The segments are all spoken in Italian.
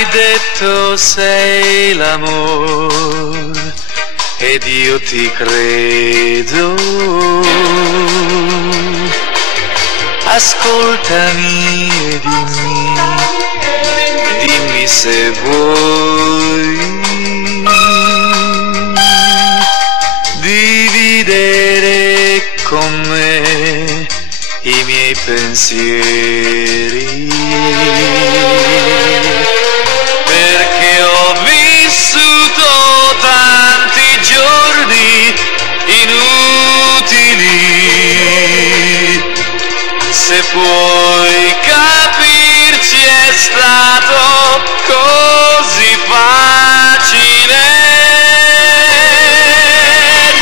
Hai detto sei l'amore ed io ti credo. Ascoltami e dimmi se vuoi dividere con me i miei pensieri, perché ho vissuto tanti giorni inutili. Se puoi capirci è stato così facile.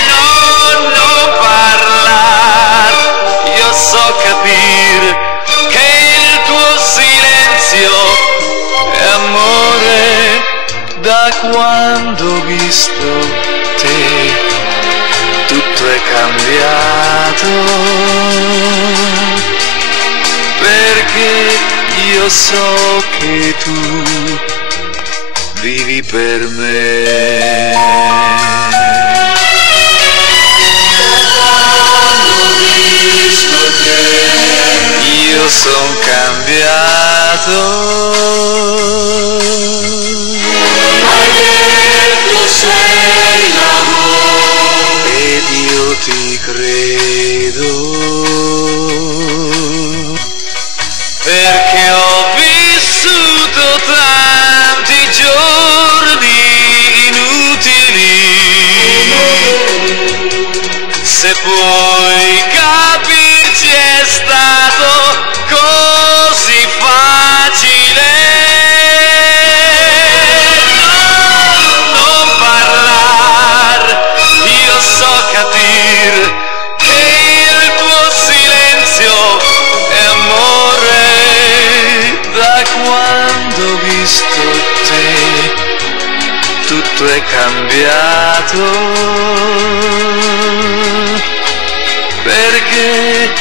Non parlar, io so capire che il tuo silenzio è amore. Da quando ho visto te tutto è cambiato, perché io so che tu vivi per me. Quando ho visto te io son cambiato. Hai detto sei l'amore ed io ti credo, perché ho vissuto tanti giorni inutili. Se puoi capirci è stato così facile. Non parlar, io so capire che il tuo silenzio è amore. Da quando ho visto te tutto è cambiato, perché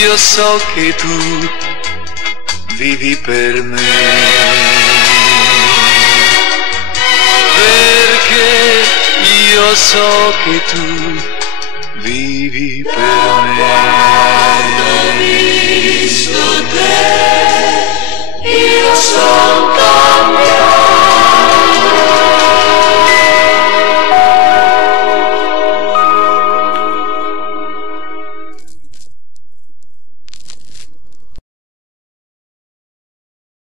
io so che tu vivi per me, perché io so che tu vivi per me.